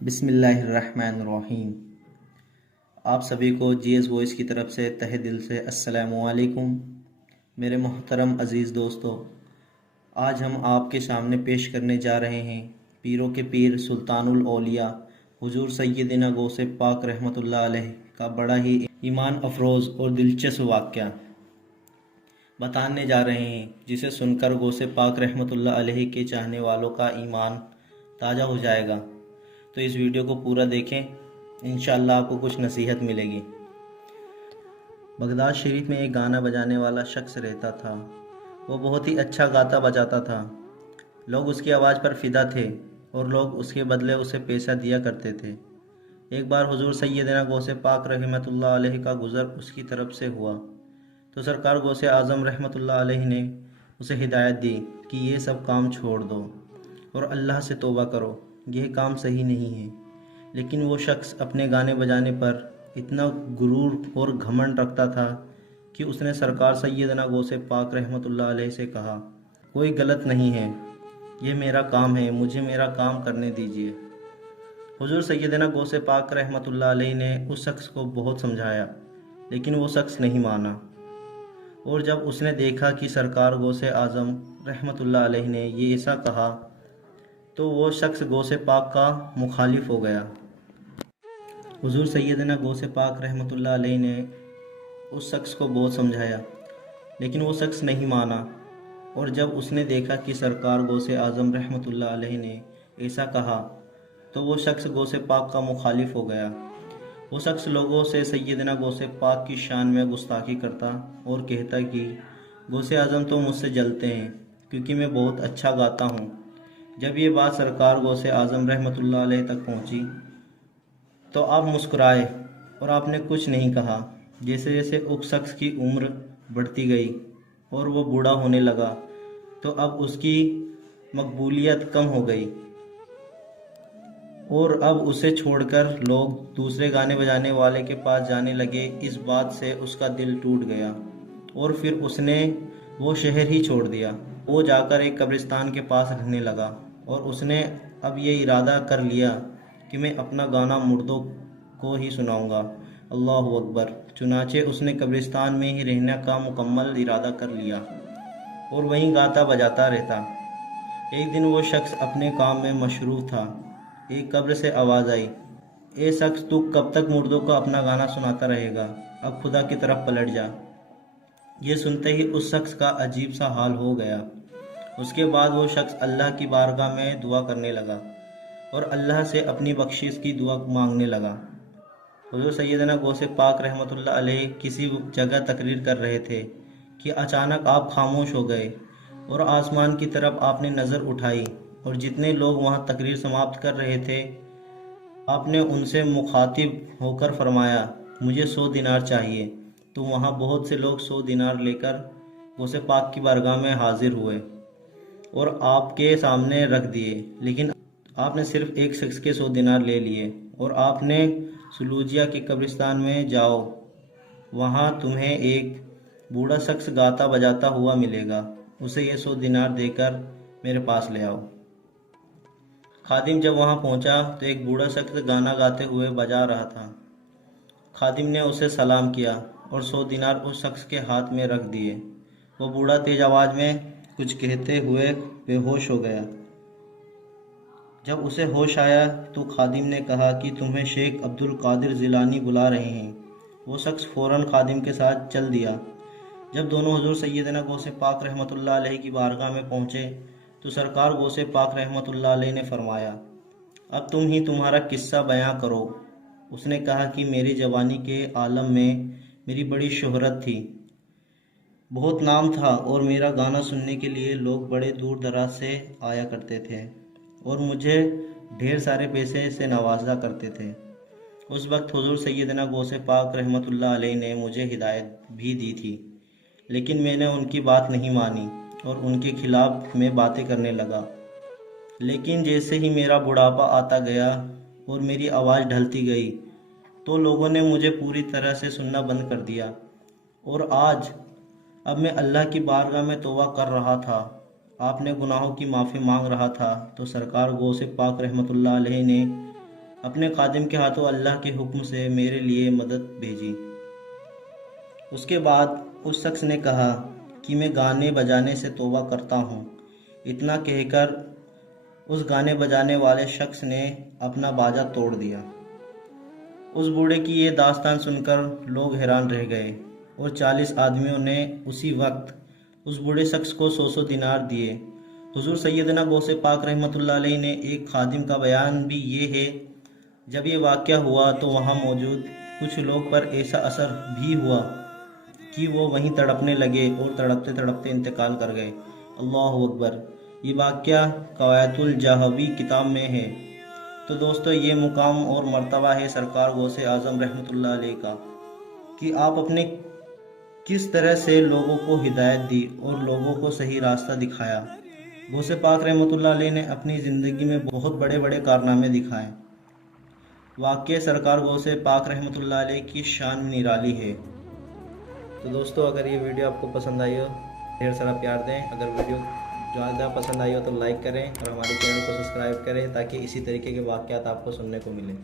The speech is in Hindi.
बिस्मिल्लाहिर्रहमानिर्रहीम। आप सभी को जीएस वॉइस की तरफ से तहे दिल से अस्सलामु अलैकुम। मेरे मोहतरम अज़ीज़ दोस्तों, आज हम आपके सामने पेश करने जा रहे हैं पीरों के पीर सुल्तानुल औलिया हुजूर सैयदना गौसे पाक रहमतुल्लाह अलैह का बड़ा ही ईमान अफरोज़ और दिलचस्प वाक़या बताने जा रहे हैं, जिसे सुनकर गौसे पाक रहमतुल्लाह अलैह के चाहने वालों का ईमान ताज़ा हो जाएगा। तो इस वीडियो को पूरा देखें, इंशाअल्लाह आपको कुछ नसीहत मिलेगी। बगदाद शरीफ में एक गाना बजाने वाला शख्स रहता था। वो बहुत ही अच्छा गाता बजाता था। लोग उसकी आवाज़ पर फ़िदा थे और लोग उसके बदले उसे पैसा दिया करते थे। एक बार हुजूर सैयदना गौसे पाक रहमतुल्लाह अलैह का गुज़र उसकी तरफ से हुआ तो सरकार गौसे आज़म रहमतुल्लाह अलैह ने उसे हिदायत दी कि ये सब काम छोड़ दो और अल्लाह से तौबा करो, यह काम सही नहीं है। लेकिन वो शख्स अपने गाने बजाने पर इतना गुरूर और घमंड रखता था कि उसने सरकार सैयदना गौसे पाक रहमतुल्लाह अलैह से कहा, कोई गलत नहीं है, ये मेरा काम है, मुझे मेरा काम करने दीजिए। हुजूर सैयदना गौसे पाक रहमतुल्लाह अलैह ने उस शख्स को बहुत समझाया, लेकिन वो शख्स नहीं माना। और जब उसने देखा कि सरकार गौसे आज़म रहमतुल्लाह अलैह ने ये ऐसा कहा तो वो शख्स गौसे पाक का मुखालिफ हो गया। हुजूर सैयदना गौसे पाक रहमतुल्लाह अलैह ने उस शख्स को बहुत समझाया, लेकिन वो शख्स नहीं माना। और जब उसने देखा कि सरकार गौसे आज़म रहमतुल्लाह अलैह ने ऐसा कहा तो वो शख्स गौसे पाक का मुखालिफ हो गया। वो शख्स लोगों से सैयदना गौसे पाक की शान में गुस्ताखी करता और कहता कि गौसे आज़म तो मुझसे जलते हैं क्योंकि मैं बहुत अच्छा गाता हूँ। जब ये बात सरकार गौसे आज़म रहमतुल्लाह अलैह तक पहुँची तो आप मुस्कुराए और आपने कुछ नहीं कहा। जैसे जैसे उस शख्स की उम्र बढ़ती गई और वो बूढ़ा होने लगा तो अब उसकी मकबूलियत कम हो गई और अब उसे छोड़कर लोग दूसरे गाने बजाने वाले के पास जाने लगे। इस बात से उसका दिल टूट गया और फिर उसने वो शहर ही छोड़ दिया। वो जाकर एक कब्रिस्तान के पास रहने लगा और उसने अब ये इरादा कर लिया कि मैं अपना गाना मुर्दों को ही सुनाऊंगा। अल्लाहु अकबर। चुनाचे उसने कब्रिस्तान में ही रहने का मुकम्मल इरादा कर लिया और वहीं गाता बजाता रहता। एक दिन वो शख्स अपने काम में मशरूफ़ था। एक कब्र से आवाज़ आई, ए शख्स, तू कब तक मुर्दों को अपना गाना सुनाता रहेगा? अब खुदा की तरफ पलट जा। ये सुनते ही उस शख्स का अजीब सा हाल हो गया। उसके बाद वो शख्स अल्लाह की बारगाह में दुआ करने लगा और अल्लाह से अपनी बख्शिश की दुआ मांगने लगा। हुज़ूर सैयदना गौसे पाक रहमतुल्लाह अलैह किसी जगह तकरीर कर रहे थे कि अचानक आप खामोश हो गए और आसमान की तरफ आपने नज़र उठाई और जितने लोग वहाँ तकरीर समाप्त कर रहे थे आपने उनसे मुखातिब होकर फरमाया, मुझे 100 दिनार चाहिए। तो वहाँ बहुत से लोग 100 दिनार लेकर गौसे पाक की बारगाह में हाजिर हुए और आपके सामने रख दिए। लेकिन आपने सिर्फ एक शख्स के 100 दिनार ले लिए और आपने सलूजिया के कब्रिस्तान में जाओ, वहाँ तुम्हें एक बूढ़ा शख्स गाता बजाता हुआ मिलेगा, उसे ये 100 दिनार देकर मेरे पास ले आओ। खादिम जब वहाँ पहुँचा तो एक बूढ़ा शख्स गाना गाते हुए बजा रहा था। खादिम ने उसे सलाम किया और 100 दिनार उस शख्स के हाथ में रख दिए। वो बूढ़ा तेज आवाज़ में कुछ कहते हुए बेहोश हो गया। जब उसे होश आया तो खादिम ने कहा कि तुम्हें शेख अब्दुल कादिर जिलानी बुला रहे हैं। वो शख्स फ़ौरन खादिम के साथ चल दिया। जब दोनों हुजूर सैयदना गौसे पाक रहमतुल्लाह अलैह की बारगाह में पहुँचे तो सरकार गौसे पाक रहमतुल्लाह अलैह ने फरमाया, अब तुम ही तुम्हारा किस्सा बयां करो। उसने कहा कि मेरी जवानी के आलम में मेरी बड़ी शोहरत थी, बहुत नाम था और मेरा गाना सुनने के लिए लोग बड़े दूर दराज से आया करते थे और मुझे ढेर सारे पैसे से नवाजा करते थे। उस वक्त हुजूर सैयदना गौसे पाक रहमतुल्लाह अलैह ने मुझे हिदायत भी दी थी, लेकिन मैंने उनकी बात नहीं मानी और उनके खिलाफ मैं बातें करने लगा। लेकिन जैसे ही मेरा बुढ़ापा आता गया और मेरी आवाज़ ढलती गई तो लोगों ने मुझे पूरी तरह से सुनना बंद कर दिया और आज अब मैं अल्लाह की बारगाह में तौबा कर रहा था, आपने गुनाहों की माफ़ी मांग रहा था तो सरकार गौसे पाक रहमतुल्लाह अलैह ने अपने खादिम के हाथों अल्लाह के हुक्म से मेरे लिए मदद भेजी। उसके बाद उस शख्स ने कहा कि मैं गाने बजाने से तौबा करता हूँ। इतना कहकर उस गाने बजाने वाले शख्स ने अपना बाजा तोड़ दिया। उस बूढ़े की ये दास्तान सुनकर लोग हैरान रह गए और 40 आदमियों ने उसी वक्त उस बूढ़े शख्स को 100 दिनार दिए। हुजूर सैयदना गौसे पाक रहमतुल्लाह अलैह ने एक खादिम का बयान भी ये है, जब ये वाक़या हुआ तो वहाँ मौजूद कुछ लोग पर ऐसा असर भी हुआ कि वो वहीं तड़पने लगे और तड़पते तड़पते इंतकाल कर गए। अल्लाहु अकबर। ये वाक़या क़वायतुल जहवी किताब में है। तो दोस्तों, ये मुकाम और मर्तबा है सरकार गौसे आज़म रहमतुल्लाह अलैह का कि आप अपने किस तरह से लोगों को हिदायत दी और लोगों को सही रास्ता दिखाया। गौसे पाक रहमतुल्लाह अलैह ने अपनी ज़िंदगी में बहुत बड़े बड़े कारनामे दिखाए। वाक़ई सरकार गौसे पाक रहमतुल्लाह अलैह की शान निराली है। तो दोस्तों, अगर ये वीडियो आपको पसंद आई हो ढेर सारा प्यार दें। अगर वीडियो ज़्यादा पसंद आई हो तो लाइक करें और हमारे चैनल को सब्सक्राइब करें ताकि इसी तरीके के वाक़यात आपको सुनने को मिलें।